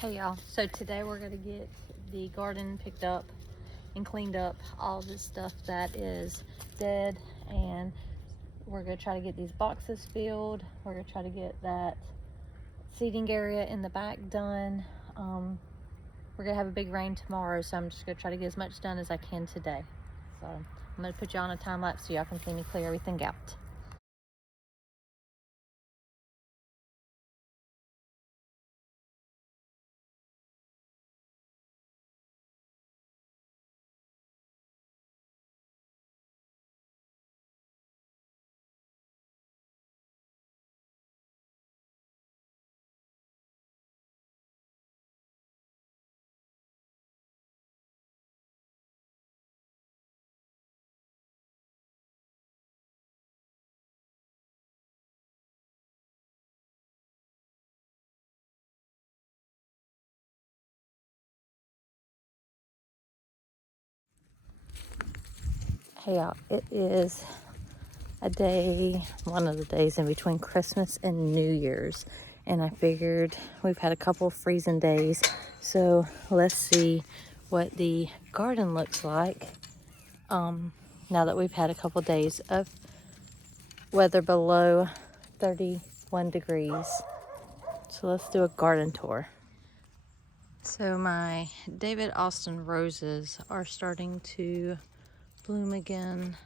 Hey y'all, so today we're going to get the garden picked up and cleaned up, all this stuff that is dead, and we're going to try to get these boxes filled. We're going to try to get that seating area in the back done. We're going to have a big rain tomorrow, so I'm just going to try to get as much done as I can today. So I'm going to put you on a time lapse so y'all can see me clear everything out. Hey y'all, it is one of the days in between Christmas and New Year's, and I figured we've had a couple of freezing days, so let's see what the garden looks like now that we've had a couple days of weather below 31 degrees. So let's do a garden tour. So my David Austin roses are starting to bloom again.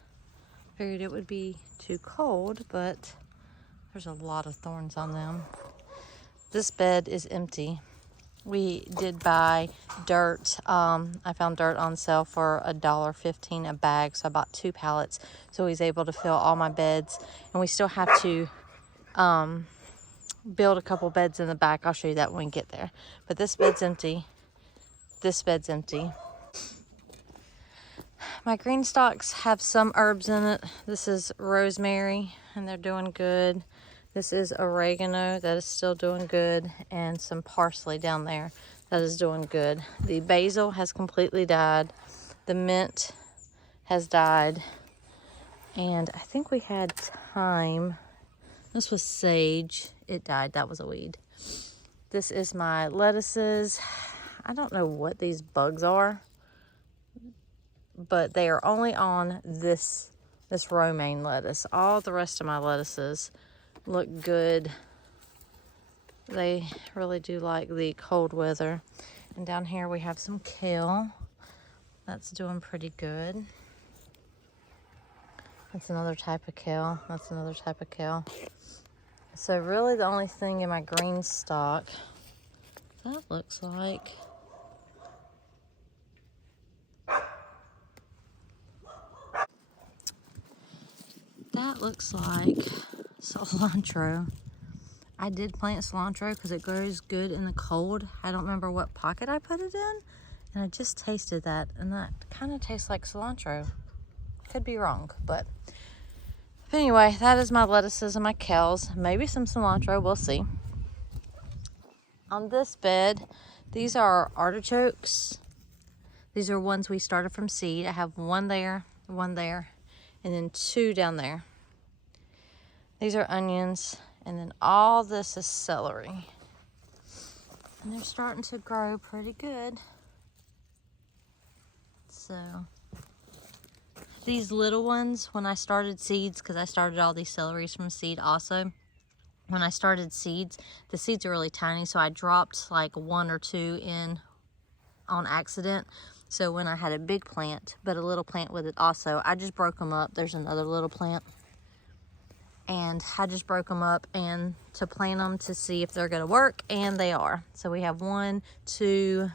Figured it would be too cold, but there's a lot of thorns on them. This bed is empty. We did buy dirt. I found dirt on sale for $1.15 a bag, so I bought 2 pallets, so I was able to fill all my beds. And we still have to build a couple beds in the back. I'll show you that when we get there. But this bed's empty. This bed's empty. My green stalks have some herbs in it. This is rosemary, and they're doing good. This is oregano, that is still doing good, and some parsley down there that is doing good. The basil has completely died. The mint has died. And I think we had thyme. This was sage. It died. That was a weed. This is my lettuces. I don't know what these bugs are, but they are only on this romaine lettuce. All the rest of my lettuces look good. They really do like the cold weather. And down here we have some kale. That's doing pretty good. That's another type of kale. That's another type of kale. So really the only thing in my green stock, that looks like cilantro. I did plant cilantro because it grows good in the cold. I don't remember what pocket I put it in, and I just tasted that, and that kind of tastes like cilantro. Could be wrong, but anyway, that is my lettuces and my kales. Maybe some cilantro, we'll see. On this bed, these are artichokes. These are ones we started from seed. I have one there, and then 2 down there. These are onions, and then all this is celery. And they're starting to grow pretty good. So these little ones, when I started seeds, because I started all these celeries from seed also, when I started seeds, the seeds are really tiny, so I dropped like 1 or 2 in on accident. So when I had a big plant, but a little plant with it also, I just broke them up. There's another little plant. And I just broke them up and to plant them to see if they're gonna work, and they are. So we have 1, 2,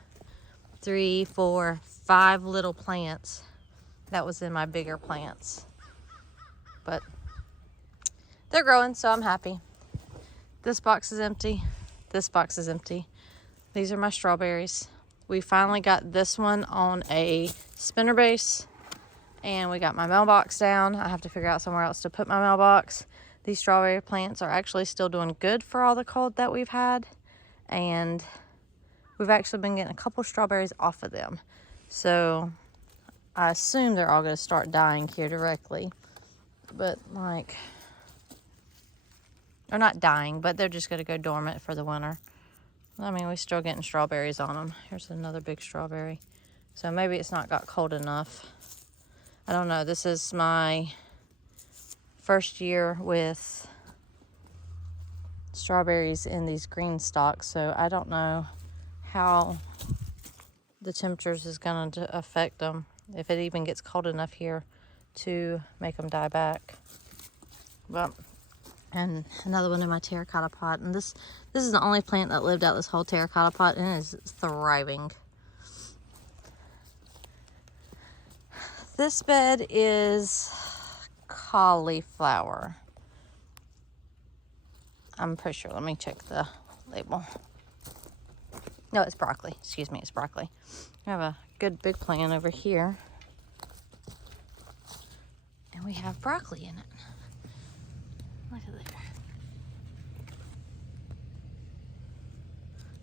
3, 4, 5 little plants. That was in my bigger plants. But they're growing, so I'm happy. This box is empty. This box is empty. These are my strawberries. We finally got this one on a spinner base, and we got my mailbox down. I have to figure out somewhere else to put my mailbox. These strawberry plants are actually still doing good for all the cold that we've had, and we've actually been getting a couple strawberries off of them. So I assume they're all going to start dying here directly, but like, they're not dying, but they're just going to go dormant for the winter. I mean, we're still getting strawberries on them. Here's another big strawberry. So maybe it's not got cold enough. I don't know. This is my first year with strawberries in these green stalks, so I don't know how the temperatures is going to affect them, if it even gets cold enough here to make them die back. But, and another one in my terracotta pot, and this is the only plant that lived out this whole terracotta pot, and it is thriving. This bed is cauliflower. I'm pretty sure. Let me check the label. No, it's broccoli. Excuse me, it's broccoli. We have a good big plant over here. And we have broccoli in it. Look at there.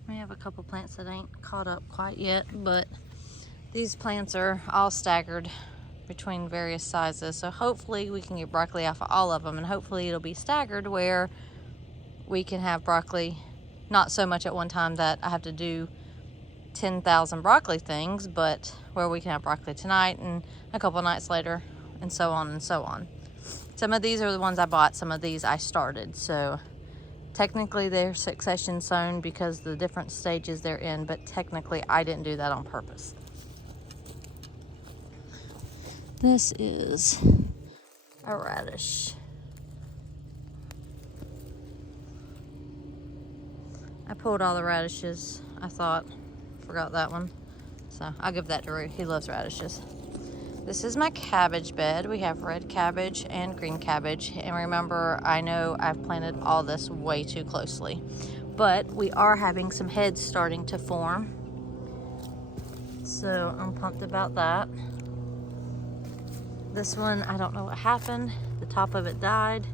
We have a couple plants that ain't caught up quite yet, but these plants are all staggered between various sizes. So hopefully we can get broccoli off of all of them, and hopefully it'll be staggered where we can have broccoli, not so much at one time that I have to do 10,000 broccoli things, but where we can have broccoli tonight and a couple nights later, and so on and so on. Some of these are the ones I bought, some of these I started, so technically they're succession sown because the different stages they're in, but technically I didn't do that on purpose. This is a radish. I pulled all the radishes, I thought. Forgot that one. So I'll give that to Rue. He loves radishes. This is my cabbage bed. We have red cabbage and green cabbage. And remember, I know I've planted all this way too closely, but we are having some heads starting to form. So I'm pumped about that. This one, I don't know what happened. The top of it died.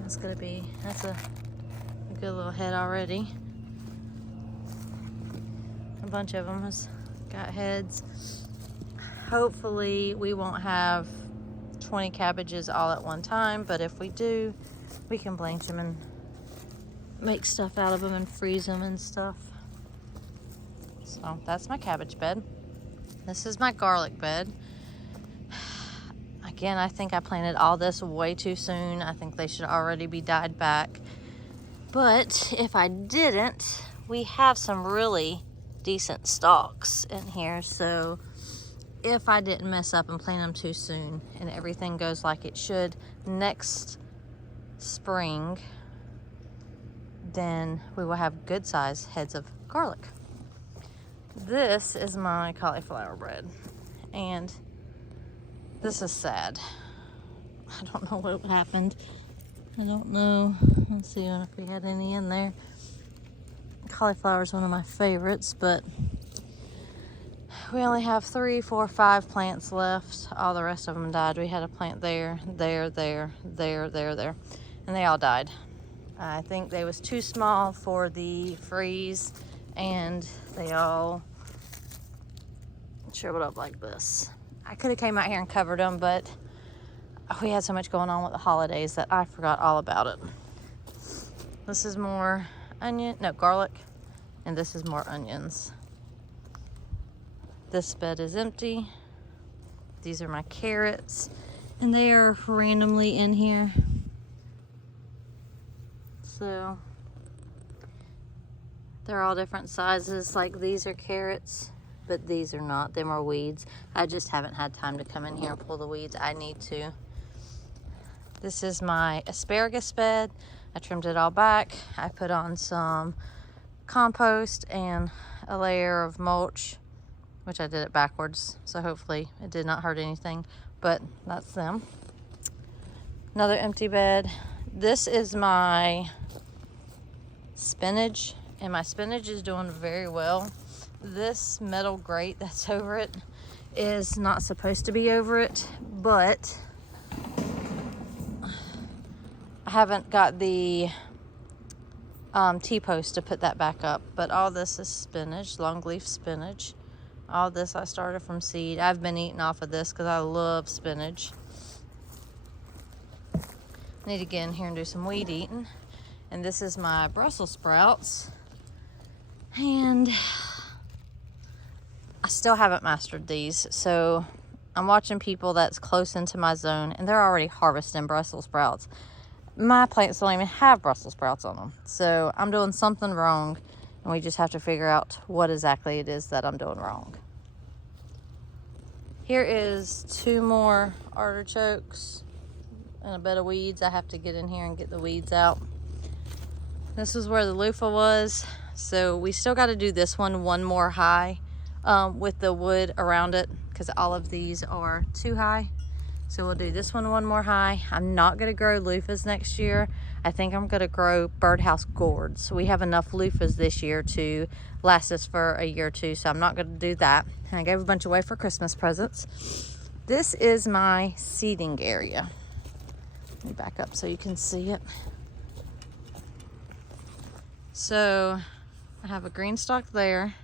That's a good little head already. A bunch of them has got heads. Hopefully we won't have 20 cabbages all at one time, but if we do, we can blanch them and make stuff out of them and freeze them and stuff. So that's my cabbage bed. This is my garlic bed. Again, I think I planted all this way too soon. I think they should already be dyed back. But if I didn't, we have some really decent stalks in here. So if I didn't mess up and plant them too soon and everything goes like it should next spring, then we will have good sized heads of garlic. This is my cauliflower bread, and this is sad. I don't know what happened. I don't know. Let's see if we had any in there. Cauliflower is one of my favorites, but we only have 3, 4, 5 plants left. All the rest of them died. We had a plant there, and they all died. I think they was too small for the freeze, and they all shriveled up like this. I could have came out here and covered them, but we had so much going on with the holidays that I forgot all about it. This is more garlic, and this is more onions. This bed is empty. These are my carrots, and they are randomly in here. So they're all different sizes. Like these are carrots, but these are not. Them are weeds. I just haven't had time to come in here and pull the weeds. I need to. This is my asparagus bed. I trimmed it all back. I put on some compost and a layer of mulch, which I did it backwards, so hopefully it did not hurt anything, but that's them. Another empty bed. This is my spinach, and my spinach is doing very well. This metal grate that's over it is not supposed to be over it, but I haven't got the T-post to put that back up. But all this is spinach, long leaf spinach. All this I started from seed. I've been eating off of this because I love spinach. Need to get in here and do some weed eating. And this is my Brussels sprouts. And I still haven't mastered these. So I'm watching people that's close into my zone and they're already harvesting Brussels sprouts. My plants don't even have Brussels sprouts on them. So I'm doing something wrong, and we just have to figure out what exactly it is that I'm doing wrong. Here is 2 more artichokes and a bed of weeds. I have to get in here and get the weeds out. This is where the loofah was. So we still got to do this one more high with the wood around it, because all of these are too high. So we'll do this one more high. I'm not gonna grow loofahs next year. I think I'm gonna grow birdhouse gourds. We have enough loofahs this year to last us for a year or two, so I'm not gonna do that. And I gave a bunch away for Christmas presents. This is my seeding area. Let me back up so you can see it. So I have a green stalk there,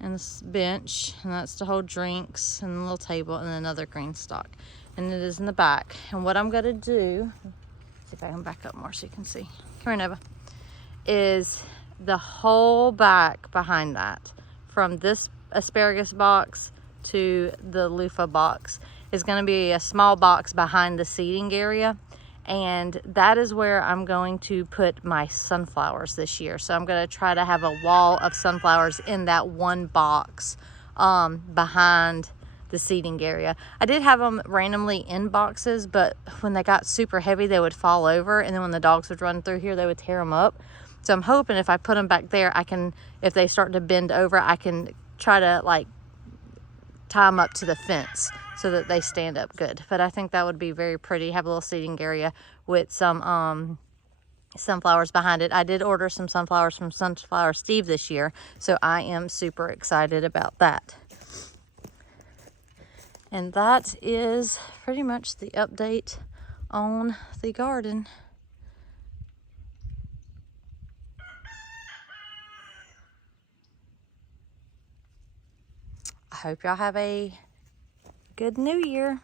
and this bench, and that's to hold drinks, and a little table, and another green stalk. And it is in the back. And what I'm gonna do, see if I can back up more so you can see. Come here, Nova. Is the whole back behind that, from this asparagus box to the loofah box, is gonna be a small box behind the seating area. And that is where I'm going to put my sunflowers this year. So I'm gonna try to have a wall of sunflowers in that one box behind the seating area. I did have them randomly in boxes, but when they got super heavy, they would fall over. And then when the dogs would run through here, they would tear them up. So I'm hoping if I put them back there, I can, if they start to bend over, I can try to like tie them up to the fence so that they stand up good. But I think that would be very pretty. Have a little seating area with some sunflowers behind it. I did order some sunflowers from Sunflower Steve this year, so I am super excited about that. And that is pretty much the update on the garden. I hope y'all have a good new year.